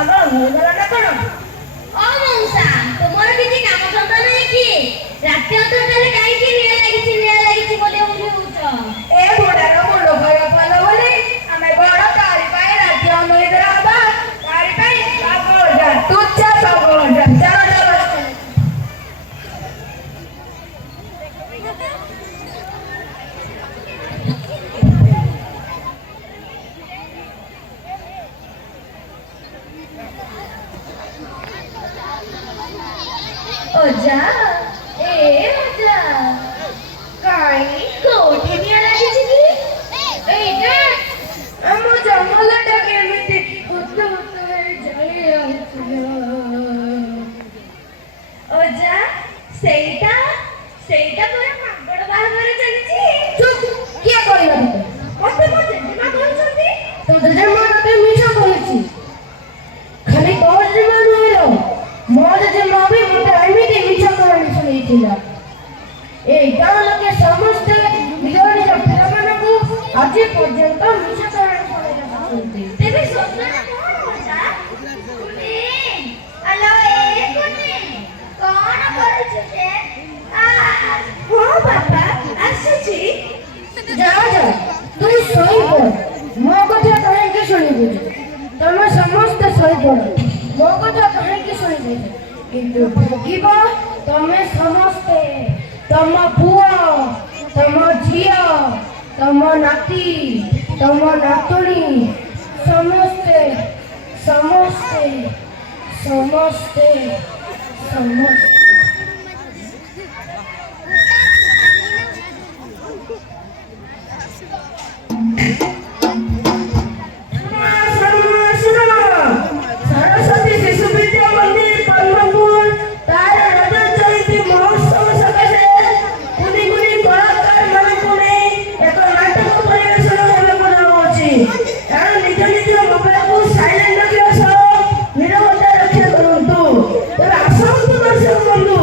ପାଗଳ ହୋଇଗଲା ନା କଣ? ମଉସା ତୁମର କିଛି କାମ ଧନ୍ଦା ନାହିଁ କି? ରାତି ଅଧଟାରେ କାହିଁକି ନିଆଁ ଲାଗିଛି ବୋଲି ହଉଛ? ଏ ବୁଢ଼ାର ମୁଣ୍ଡ ଖରାପ ହେଲା ବୋଲି ଆମେ ବଡ଼ ତାରି ପାଇଁ ରାଜ୍ୟ ଅମୃତର ହବା, ତାରି ପାଇଁ ପାଗଳ ତୁଚ୍ଛା ପାଗଳ ଚାଲ ଅଜା ଅଜା କାଇଁ କୋଉଠି ନିଆଁ ଲାଗିଛି କି? ଏଇଟା ଆମ ଜଙ୍ଗଲଟା କେମିତି ହୁତ ହୁତ ହେଇ ଜଳି ଯାଉଥିଲା। ଅଜା ସେଇଟା ପରା ମାଙ୍କଡ ବାହାଘର ଚାଲିଛି। ଚୁପ୍, କିଏ କହିଲା ମତେ ମୋ ଜେଜେମା କହିଛନ୍ତି। ତୋ ଜେଜେମା ତତେ ମିଛ କହିଛି। ଖାଲି ତୋ ଜେଜେମା ନୁହେଁ ଲୋ, ମୋ ଜେଜେମା ବି ମତେ ଏମିତି ମିଛ କାହାଣୀ ଶୁଣେଇଥିଲା। এই গাଁ লোকে ସମସ୍ତେ ନିଜ ନିଜ ପିଲାମାନଙ୍କୁ ଆଜି ପର୍ଯ୍ୟନ୍ତ ମିଛ କାହାଣୀ ଶୁଣେଇଛନ୍ତି। ତେବେ ସତ୍ୟଟା କଣ ଅଜା? ଆଲୋ କଣ କରୁଛୁ ଯେ? ହଁ ବାପା ଆସୁଛି। ଯା ତୁ ଶୋଇପଡ଼, ମୋ କଥା କାହିଁକି ଶୁଣିବୁ? ତମେ ସମସ୍ତେ ଶୋଇପଡ଼, ମୋ କଥା କାହିଁକି ଶୁଣିବୁ? କିନ୍ତୁ ଭୋଗିବ ତମେ ସମସ୍ତେ। ତମ ପୁଅ, ତମ ଝିଅ, ତମ ନାତି, ତମ ନାତୁଣୀ, ସମସ୍ତେ ସମସ୍ତେ ସମସ୍ତେ ସମସ୍ତେ। ସରସ୍ୱତୀ ଶିଶୁ ବିଦ୍ୟା ମନ୍ଦିର ପଦ୍ମପୁର ତାର ରଜ ଜୟନ୍ତୀ ମହୋତ୍ସବ ସକାଶେ କୁନି କୁନି କଳାକାର ମାନଙ୍କୁ ନେଇ ଏକ ନାଟକ ପରିବେଷଣ ହେବାକୁ ଯାଉଅଛି। ଏଣୁ ନିଜ ନିଜ ମୋବାଇଲକୁ ସାଇଲେଣ୍ଟ ରଖିବା ସହ ନିରବତା ରକ୍ଷା କରନ୍ତୁ। ତେବେ ଆସନ୍ତୁ ଦର୍ଶକ ବନ୍ଧୁ,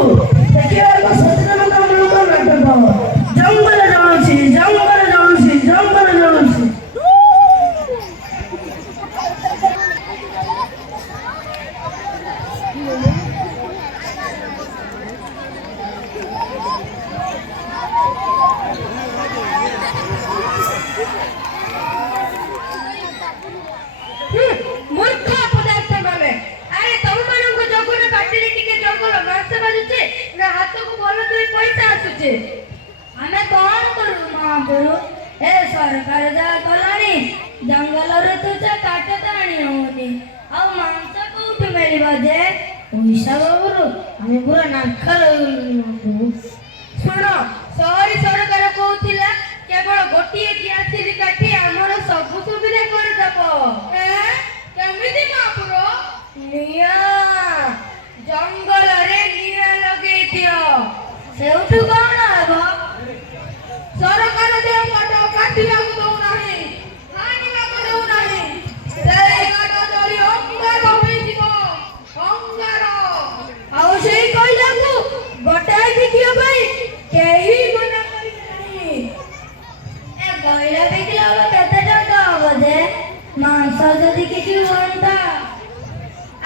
ଦେଖିବା ଏକ ସଚେତନତାମୂଳକ ନାଟକ। ଜଙ୍ଗଲ ଜଳୁଛି, ଜଙ୍ଗଲ ଜଳୁଛି, ଜଙ୍ଗଲ ଜଳୁଛି। ମୂର୍ଖ ପଦାର୍ଥ ଗଲେ। ଆରେ ତମମାନଙ୍କୁ ଜଙ୍ଗଲ କାଟିଲେ ଟିକେ ଜଙ୍ଗଲ ଘାସ ବାଜୁଛି ନା ହାତକୁ ଭଲ ଦୁଇ ପଇସା ଆସୁଛି? ଆମେ କଣ କରୁ ମହାପୁରୁ? ଏ ସରକାର ଯାହା କଲାଣି, ଜଙ୍ଗଲରେ ତୁଚ୍ଛା କାଠ ତ ଆଣି ହଉନି, ଆଉ ମାଂସ କୋଉଠୁ ମିଳିବ ଯେ? ପଇସା ବାବୁରୁ ଆମେ ପୁରା ନାଖ ରହିଗଲୁ। ଶୁଣ, ସହରୀ ସରକାର କହୁଥିଲା କେବଳ ଗୋଟିଏ ଗ୍ୟାସିଲି କାଠି ଆମର ସବୁ ସୁବିଧା କରିଦବ। କେମିତି ମହାପୁରୁ? ନିଆଁ, ଜଙ୍ଗଲରେ ନିଆଁ ଲଗେଇ ଦିଅ, ସେଉଠୁ କଣ ହବ? ସରକାର ଯେଉଁ କାଠ କାଟିବାକୁ ଦଉନାହିଁ, ହାଣିବାକୁ ଦଉନାହିଁ, ସେଇ କାଠ ଜଳି ଅଙ୍ଗାର ହୋଇଯିବ। ଅଙ୍ଗାର ଆଉ ସେଇ କୋଇଲାକୁ ଗୋଟାଏ ବିକିବା ପାଇଁ କେହି ମନା କରିବେ ନାହିଁ। ଏ କୋଇଲା ବିକିଲେ ହବ କେତେ ଟଙ୍କା ହବ ଯେ? ମାଂସ ଯଦି କିଛି ହୁଅନ୍ତା।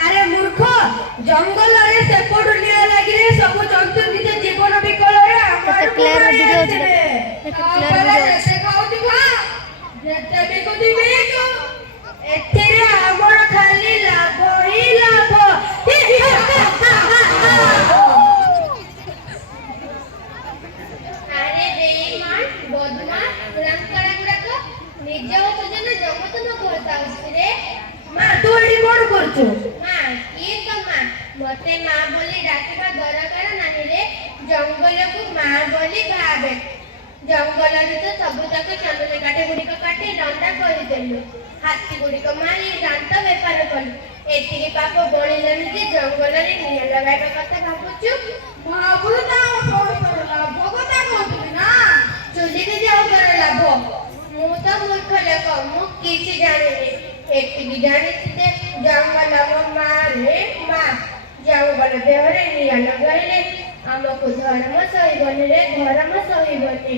ଆରେ ମୂର୍ଖ, ଜଙ୍ଗଲରେ ସେପଟୁ ନିଆଁ ଲାଗିଲେ ସବୁ ଜନ୍ତୁ ନିଜ ଜୀବନ ବିକଳରେ ଆମକୁ ମାରି ଆସିବେ। ତାପରେ ଯେତେ ଖାଉଛୁ ଖା, ଯେତେ ବିକୁଛୁ ବିକୁ, ଏଥିରେ ଆମର ଖାଲି ଲାଭ ହିଁ ଲାଭ। ଆରେ ବେଇମାନ ବଦମାସ ରାଙ୍କଡା ଗୁଡାକ ନିଜ ଉପଜନ ଜମତନ କରିଥାଉଛି ରେ। ମା ତୁ ଏଠି କଣ କରୁଛୁ? ମା କିଏ ତ ମା? ମତେ ମା ବୋଲି ଡାକିବା ଦରକାର ନାହିଁ ରେ। ଜଙ୍ଗଲକୁ ମା ବୋଲି ଭାବେ। ଜଙ୍ଗଲରୁ ତ ସବୁତକ ଚନ୍ଦନ କାଠ ଗୁଡିକ କାଟି ଲଣ୍ଡା କରିଦେଲୁ, ହାତୀ ଗୁଡିକ ମାରି ଦାନ୍ତ ବେପାର କଲୁ। ଏତିକି ପାପ ବଳିଲାନି ଯେ ଜଙ୍ଗଲରେ ନିଆଁ ଲଗାଇବା କଥା ଭାବୁଛୁ? ମହାପୁରୁ ତା ଲାଭ କଥା କହୁଥିଲି ନା। ଚୁଲିରେ ଯାଉଙ୍କର ଲାଭ। ମୁଁ ତ ମୂର୍ଖ ଲୋକ, ମୁଁ କିଛି ଜାଣିନି। ଏତିକି ଜାଣିଛି ଯେ ଜଙ୍ଗଲ ମୋ ମା ରେ ମା। ଜଙ୍ଗଲ ଦେହରେ ନିଆଁ ଲଗାଇଲେ ଆମକୁ ଧର୍ମ ସହିବନି ରେ, ଧର୍ମ ସହିବନି।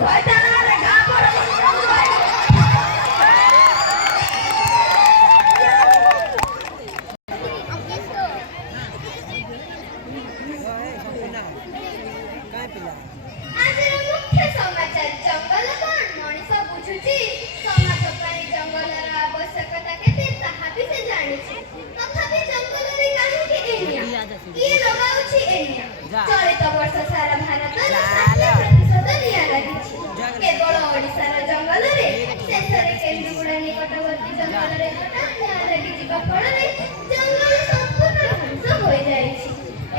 ଘଇତାଳରେ ଘା ପଡ ଆଜିର ମୁଖ୍ୟ ସମାଚାର ଜଙ୍ଗଲ କଣ ମଣିଷ ବୁଝୁଛି ସମାଜ ପାଇଁ ଜଙ୍ଗଲର ଆବଶ୍ୟକତା କେତେ ତାହା ବି ସେ ଜାଣିଛି ତଥାପି ଜଙ୍ଗଲରେ କାହିଁକି ଏ ନିଆଁ କିଏ ଲଗାଉଛି ଏ ନିଆଁ ଚଳିତ ବର୍ଷ ସାରା ଭାରତର 60% ନିଆଁ ଲାଗିଛି କେବଳ ଓଡ଼ିଶାର ଜଙ୍ଗଲରେ ଶେଷରେ କେନ୍ଦୁଗୁଡ଼ା ନିକଟବର୍ତ୍ତୀ ଜଙ୍ଗଲରେ ହଠାତ୍ ନିଆଁ ଲାଗିଯିବା ଫଳରେ ଜଙ୍ଗଲ ସମ୍ପୂର୍ଣ୍ଣ ଧ୍ୱଂସ ହୋଇଯାଇଛି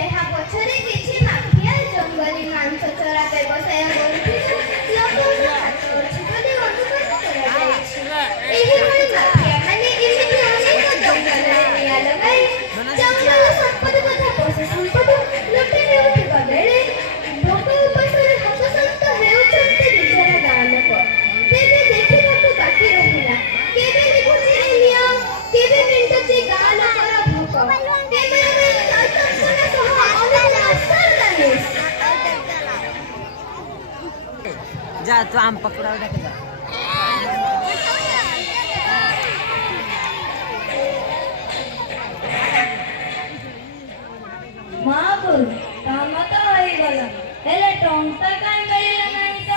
ଏହା ପଛରେ କିଛି ମାଫିଆ ଜଙ୍ଗଲୀ ମାଂସ ଚୋରା ବ୍ୟବସାୟ କରୁଥିବା ଲୋକଙ୍କ ହାତ ଅଛି ବୋଲି ଅନୁମାନ କରାଯାଇଛି ଏହିଭଳି ମାଫିଆମାନେ ଏମିତି ଅନେକ ଜଙ୍ଗଲରେ ନିଆଁ ଲଗାଇ ଜଙ୍ଗଲ ସମ୍ପଦ ତଥା ପଶୁ ସମ୍ପଦ ଲୁଟି ନେଉଥିବା ବେଳେ ଭୋକ ଉପାସରେ ହତସନ୍ତ ହେଉଛନ୍ତି ନିଜର ଗାଁ ଲୋକ ତେବେ ଦେଖିବାକୁ ବାକି ରହିଲା କେବେ ଲିଭୁଛି ଏ ନିଆଁ କେବେ ମେଣ୍ଟୁଛି ଗାଁ ଲୋକର ଭୋକ କ୍ୟାମେରାମ୍ୟାନ୍ ସାଇସମ୍ପୂର୍ଣ୍ଣ ସହ ଅନୁପ ସରଦାନିଶ जा तू आम पकड़ा उठा के जा ମହାପୁର କାମ ତ ହେଇଗଲା ହେଲେ ଟଙ୍କା କାଇଁ ମିଳିଲା ନାହିଁ ତ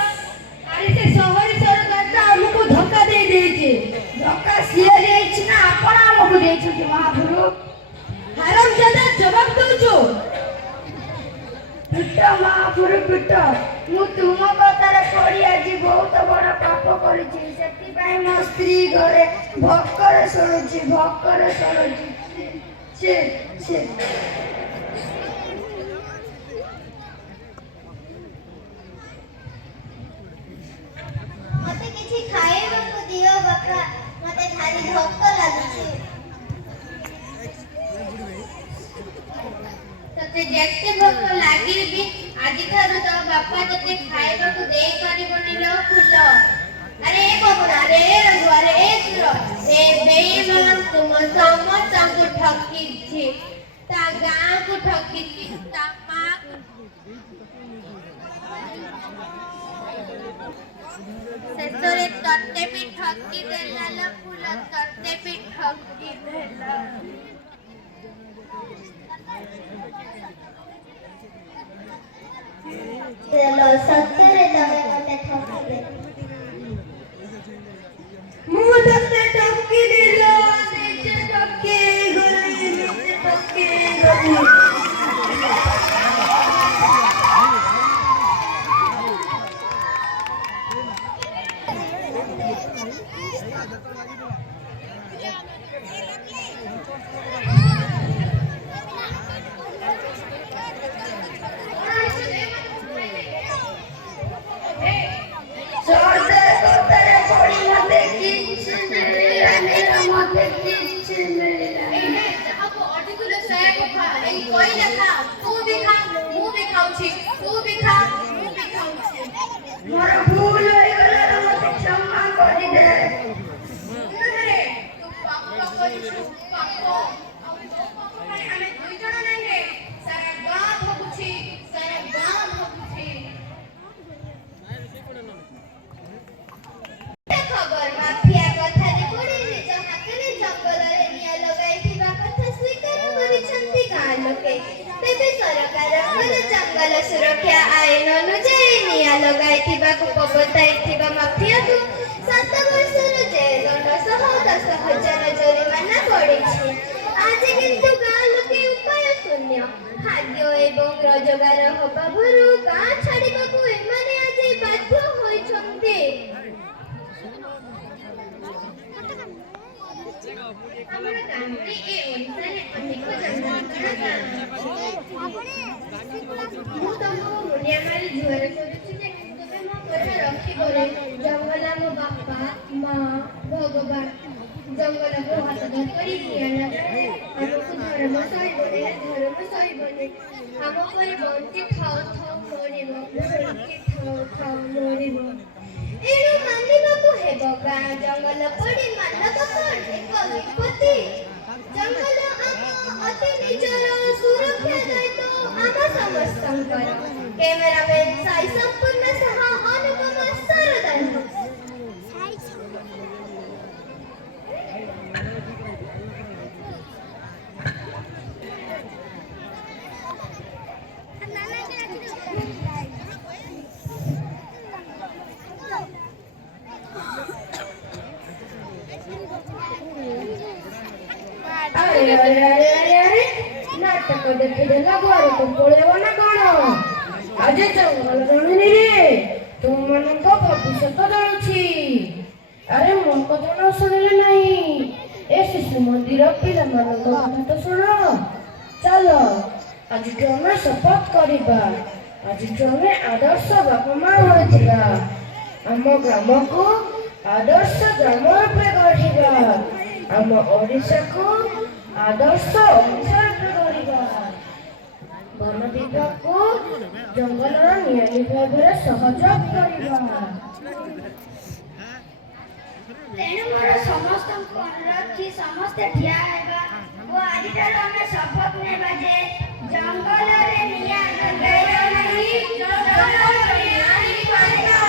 ଆରେ ସେ ସହରୀ ସରକାର ତ ଆମକୁ ଧୋକା ଦେଇଛି ଧୋକା ସିଏ ଦେଇଛି ନା ଆପଣ ଆମକୁ ଦେଇଛନ୍ତି ମହାପୁରୁ ହାରାମଜାଦା ଜବାବ ଦଉଛୁ ପିଟ ମହାପୁରୁ ପିଟ ମୁଁ ତୁମ କଥାରେ ପଡ଼ି ଆଜି ବହୁତ ବଡ଼ ପାପ କରିଛି ସେଥିପାଇଁ ମୋ ସ୍ତ୍ରୀ ଘରେ ଭୋକରେ ଶୋଇଛି ସେ ମତେ କିଛି ଖାଇବାକୁ ଦିଅ ବାପା ମତେ ଭାରି ଭୋକ ଲାଗୁଛି ତତେ ଯେତେ ଭୋକ ଲାଗିଲେ ବି ଆଜିଠାରୁ ତୋ ବାପା ତତେ ଖାଇବାକୁ ଦେଇପାରିବନି ଲୋ ଫୁଲ ଆରେ ଏ ବବୁରା ରେ ରଘୁ ଆରେ ଏ ସୁର ଏ ବେଇମାନ ତୁମ ସମସ୍ତଙ୍କୁ ଠକିଛି ତା ଗାଁକୁ ଠକିଛି ତା ମାକୁ ଶେଷରେ ତତେ ବି ଠକି ଦେଲା ଲୋ ଫୁଲ ତତେ ବି ଠକି ଦେଲା ସତରେ ତମେ ମତେ ଠକିଦେଲ ମୁଁ ତତେ ଠକି ଦିଲ ନିଜେ ଠକି ଗଲି ମୋର ଭୁଲ ହୋଇଗଲା ମତେ କ୍ଷମା କରିଦେ ଖବର ମାଫିଆ କଥାରେ ପଡ଼ି ନିଜ ହାତରେ ଜଙ୍ଗଲରେ ନିଆଁ ଲଗାଇଥିବା କଥା ସ୍ୱୀକାର କରିଛନ୍ତି ଗାଁ ଲୋକେ ତେବେ ସରକାରଙ୍କର ଜଙ୍ଗଲ ସୁରକ୍ଷା ଆଇନ ଅନୁଯାୟୀ ନିଆଁ ଲଗାଇଥିବାକୁ ପବତାଇଥିବା ମାଫିଆକୁ 7 ବର୍ଷର ଜେଲ ଦଣ୍ଡ ସହ 10,000 ଜରିମାନା ପଡ଼ିଛି ଆଜି କିନ୍ତୁ ଗାଁ ଲୋକେ ଉପାୟ ଶୂନ୍ୟ ଖାଦ୍ୟ ଏବଂ ରୋଜଗାର ଅଭାବରୁ ଗାଁ ଛାଡ଼ିବାକୁ ଏମାନେ ଆଜି ବାଧ୍ୟ ହୋଇଛନ୍ତି ଆମର ଗାଁରେ ଏ ଓଡ଼ିଶାରେ ଅନେକ ଜଙ୍ଗଲର ଗାଁ ମୁଁ ତମକୁ ମୁଣ୍ଡିଆ ମାରି ଜୁହାର କରୁଛି ଯେ ତୁମେ ମୋ କଥା ରଖିବରେ ଜଙ୍ଗଲ ମୋ ବାପା ମା ଭଗବାନ ଜଙ୍ଗଲକୁ ହାତ ଧରି ନିଆଁ ଲଗାଏ ଆମକୁ ଧର୍ମ ସହିବନି ଆମ ପରି ବଞ୍ଚି ଥାଉ ମରିବ ଏଣୁ ମାନିବାକୁ ହେବ ଗାଁ ଜଙ୍ଗଲ ପଡ଼ି ମାନବ କଣ ଏକ ବିପତ୍ତି ଜଙ୍ଗଲ ଆମ ଅତି ନିଜର ସୁରକ୍ଷା ଦାୟିତ୍ୱ ଆମ ସମସ୍ତଙ୍କର କ୍ୟାମେରାମ୍ୟାନ୍ ସାଇ ସମ୍ପୂର୍ଣ୍ଣ ସହ ଅନୁପମ ଆରେ ଆରେ ଆରେ ଆରେ ଆରେ ନାଟକ ଦେଖିଦେଲା ଘରକୁ ପଳେଇବ ନା କଣ? ଆଜି ଜଙ୍ଗଲ ଜଣୁନିରେ ତୁମମାନଙ୍କ ଭବିଷ୍ୟତ ଜଣୁଛି। ଆରେ ମୋ କଥା ନ ଶୁଣିଲେ ନାହିଁ, ଏ ଶିଶୁ ମନ୍ଦିର ପିଲାମାନଙ୍କ କଥା ତ ଶୁଣ। ଚାଲ ଆଜିଠୁ ଆମେ ଶପଥ କରିବା, ଆଜିଠୁ ଆମେ ଆଦର୍ଶ ବାପା ମା ହୋଇଥିବା, ଆମ ଗ୍ରାମକୁ ଆଦର୍ଶ ଗ୍ରାମ ରୂପେ ଗଢ଼ିବା, ଆମ ଓଡ଼ିଶାକୁ ଆଦର୍ଶ ଓଡ଼ିଶା ରୂପେ ଗଢ଼ିବା, ବନ ବିଭାଗକୁ ଜଙ୍ଗଲର ନିୟମିତ ଭାବରେ ସହଯୋଗ କରିବା। ତେଣୁ ମୋର ସମସ୍ତଙ୍କୁ ଅନୁରୋଧ କି ସମସ୍ତେ ଠିଆ ହେବା ଓ ଆଜିଠାରୁ ଆମେ ଶପଥ ନେବା ଯେ ଜଙ୍ଗଲରେ ନିଆଁ ଲଗାଇବା ନାହିଁ, ଜଙ୍ଗଲରେ ନିଆଁ ଲିଭାଇବା।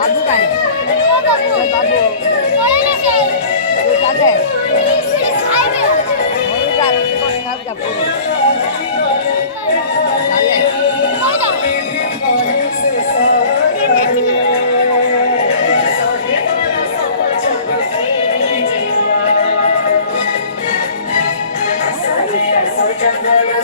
बाबू का है बाबू चाहते Jangala